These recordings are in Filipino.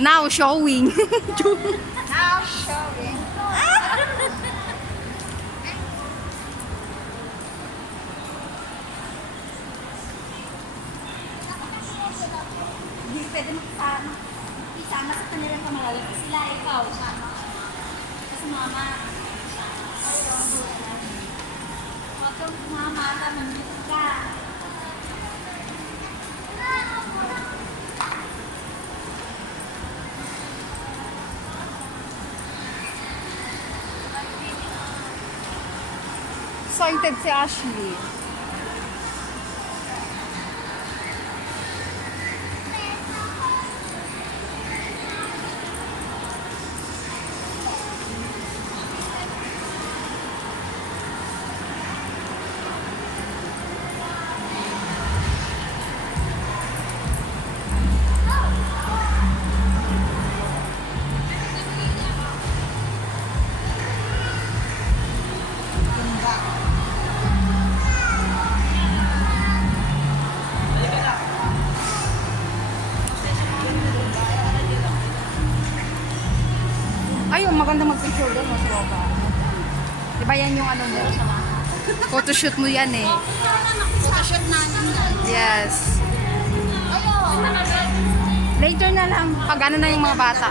Now showing. Now showing. Hindi pwede makisama sa kanilang kamalalaki. Sila, ikaw, sama. Kasi mama. Huwag kang mama, nandito ka. Excited si Ashley. Ayun, maganda mag-picture doon sa baba. Diba yan yung ano mo? Photoshoot mo yan eh. Photoshoot namin. Yes. Later na lang, pag ano na yung mga bata.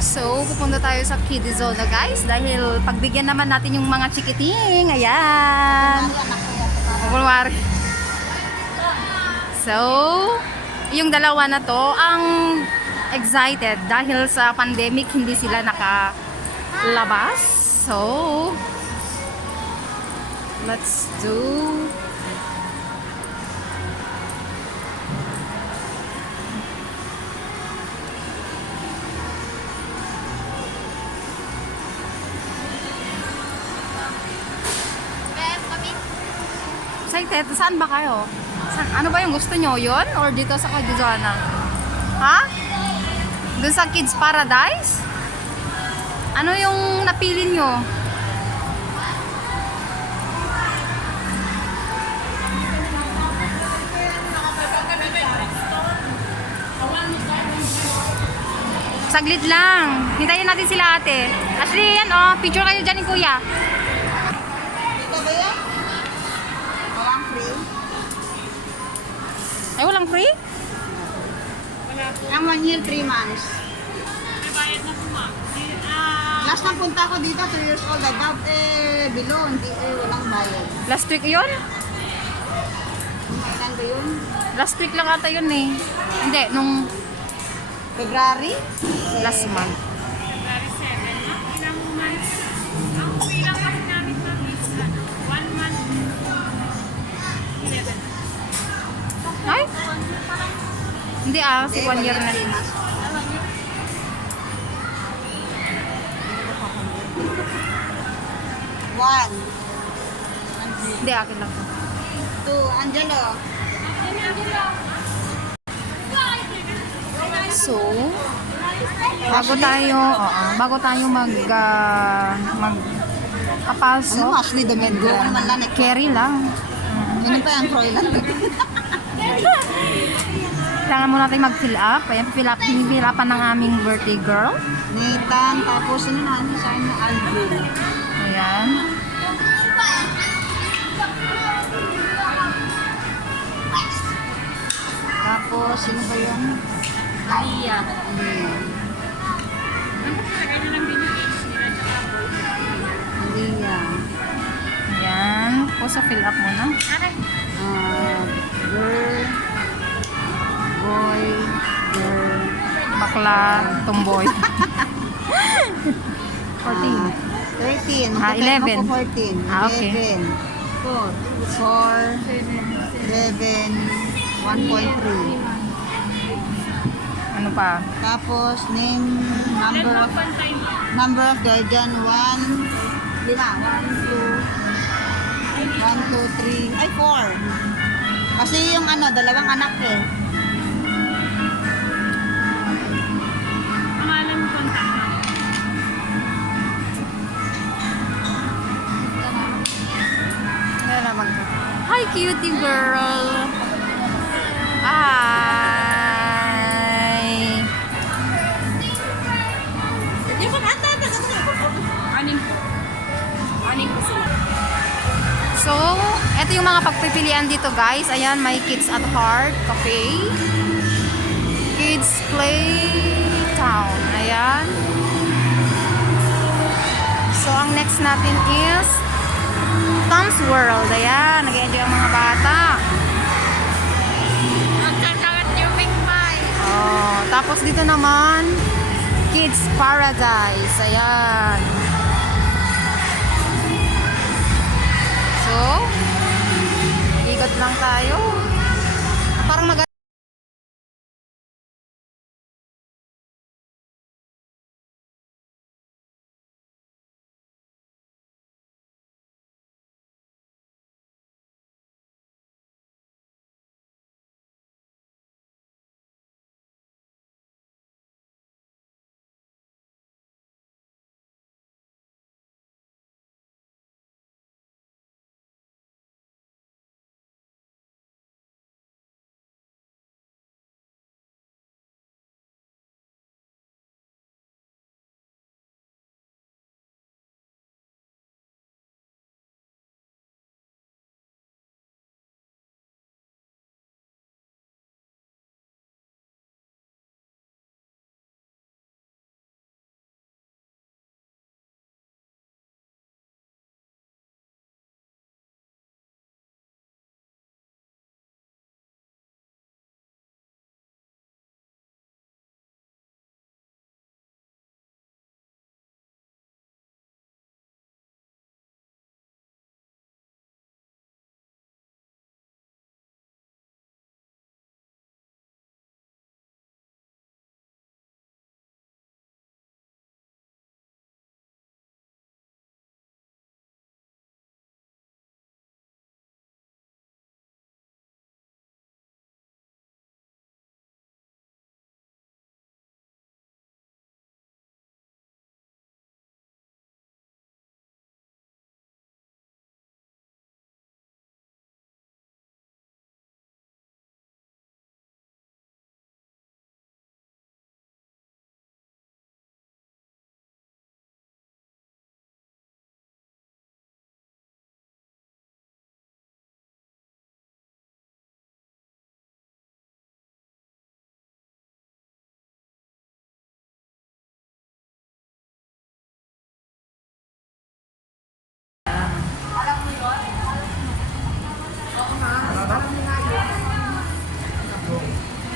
So, pupunta tayo sa kiddie zone na guys. Dahil pagbigyan naman natin yung mga chikiting. Ayan. Kunwari. So, yung dalawa na to, ang excited dahil sa pandemic hindi sila nakalabas. So, let's do excited. Saan ba kayo? Ano ba yung gusto nyo? Yun? Or dito sa Kajujana? Ha? Doon sa Kids Paradise? Ano yung napili nyo? Saglit lang. Hintayin natin sila ate. Ashley, yan oh. Picture kayo dyan ni kuya. Dito ba yan? Walang free? Ay, walang free? Ang 1 year, 3 months. Last na punta ko dito, 3 years old. Above, below, hindi, walang bayad. Last week yun? Kailan ba yun? Last week lang ata yun eh. Hindi, nung February? last month. February 7, no? Ilang months? Ang bilang kasi namin ma'am is 1 month, 11. Ay? Hindi ah, si 1 year na. One. Hindi, akin lang to. 2, Angelo. So, bago tayo magpapasok, Ano, Ashley Domingo? Ano man lang, carry lang. Ano pa yung Froilan? Kailangan muna natin mag-fill up. Ayan, fill upan ng aming birthday girl. Nathan, tapos ano na, ano sa akin, Alvin. Ayan. Tapos, sino ba yun? Iya. Lagay na lang din yung age nila tsaka Maria. Ayan. Puso fill up muna. Aray. Girl. Boy. Girl. Bakla, tomboy. 14. 13. Ah, 11. Magkatay mo po 14. Ah, okay. 11. 4. 11. 1.3. Ano pa? Tapos, name, number of guardian, 1, 1, 2, 1, 2, 3, ay 4. Kasi yung ano, dalawang anak eh. Pangalan mo kontak. Ano naman ka? Hi, cutie girl! pilihan dito guys. Ayan, may Kids at Heart Cafe. Kids Playtown. Ayan. So, ang next natin is Tom's World. Ayan, nag-enjoy ang mga bata. Magkakagat yung Big Pie. Oh, tapos dito naman, Kids Paradise. Ayan. So, ikot lang tayo. Parang mag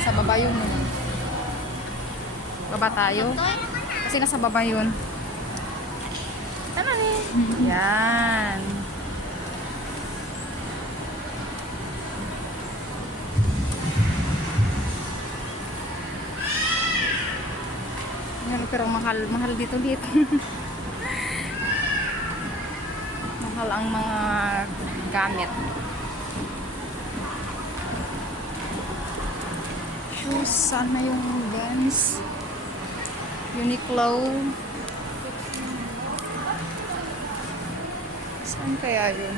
sa baba yun. Baba tayo. Kasi nasa baba yun. Tama eh. Yan. Yan, pero mahal dito. Mahal ang mga gamit. Shoes, saan na yung Vans? Uniqlo. Saan kaya yun?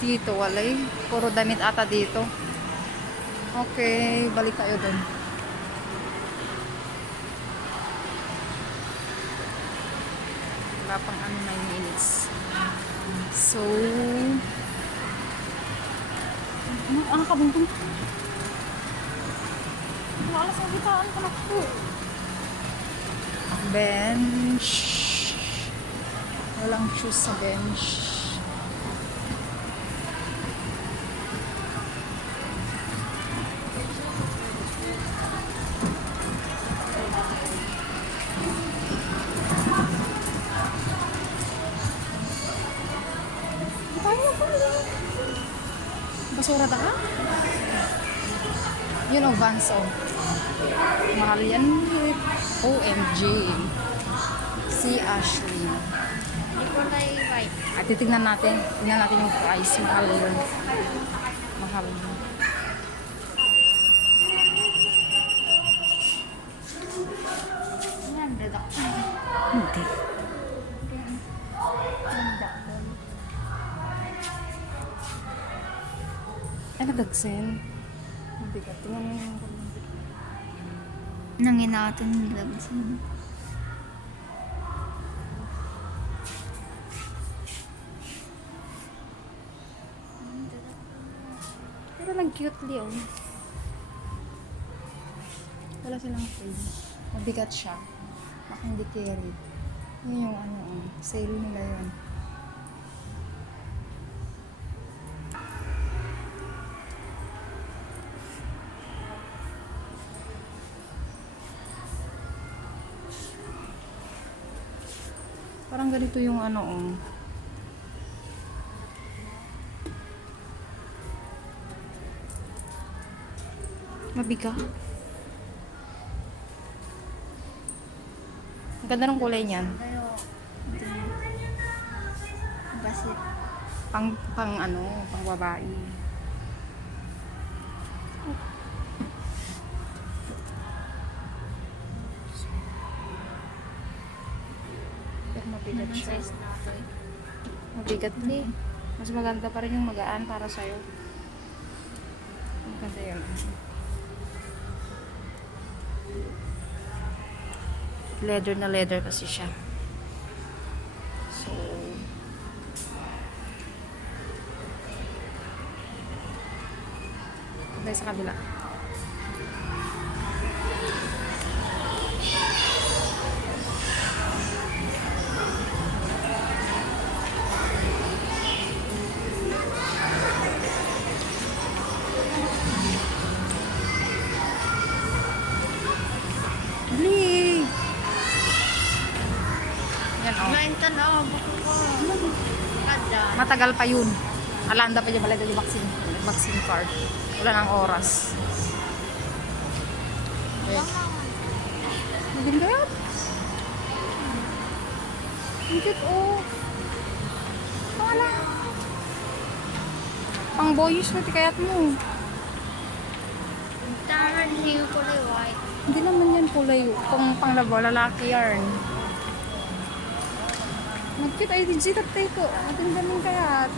Dito, walay. Puro damit ata dito. Okay, balik tayo dun. Wala pang 9 minutes. So, ano ka bang wala sa gitaan ka na po. Bench. Walang shoes sa bench. Basura ta ka? Yun o, Vans o. Mahal yan. OMG. Si Ashley. Before tayo right. At titignan natin. Tignan natin yung price. Mahal yun. Mahal yun. Yan, reduction. Hindi. Ay, nadagsin. Hindi ka. Tingnan mo yung Nangin natin nilagsin. nag-cute li, oh. Wala silang frame. Mabigat siya. Baka hindi carry. Yun yung ano, oh. Sale nila yun. Parang ganito yung ano, oh. Mabigat. Ang ganda ng kulay niyan. Pero, basit. Pang ano, pang babae. Pero mabigat Anong siya. size na ito eh? Mabigat eh. Mas maganda pa rin yung magaan para sa'yo. Maganda yun. Leather na leather kasi siya. So, tayo sa kabila. Bli! Yan o. Ngayon ka na, bako ko. Kada. Matagal pa yun. Alanda pa dyan pala yung vaccine card. Wala nang oras. Okay. Maganda yan. Ang cute oh. Wala. Pang boyish na tikayat mo. Taran niyo kulay white. Hindi naman yan kulay. Kung pang lalaki yarn. Mag-cute ay legit at tayo ko. Ating daming kayat.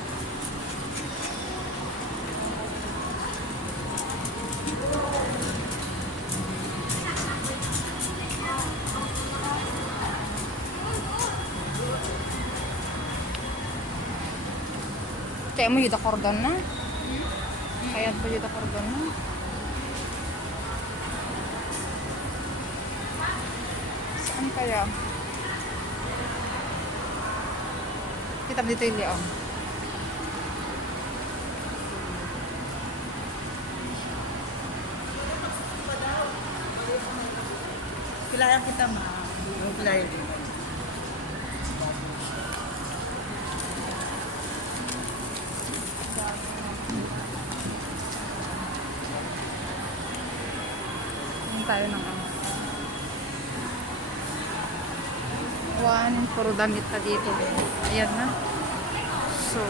Kaya mo yung cordon na. Kaya po yung cordon na. Saan kaya? Kita dito yung liang. Kilala kita, ma. Kilala kita. Tingin tayo ng ano. Puro damit pa dito. Ayan na. So,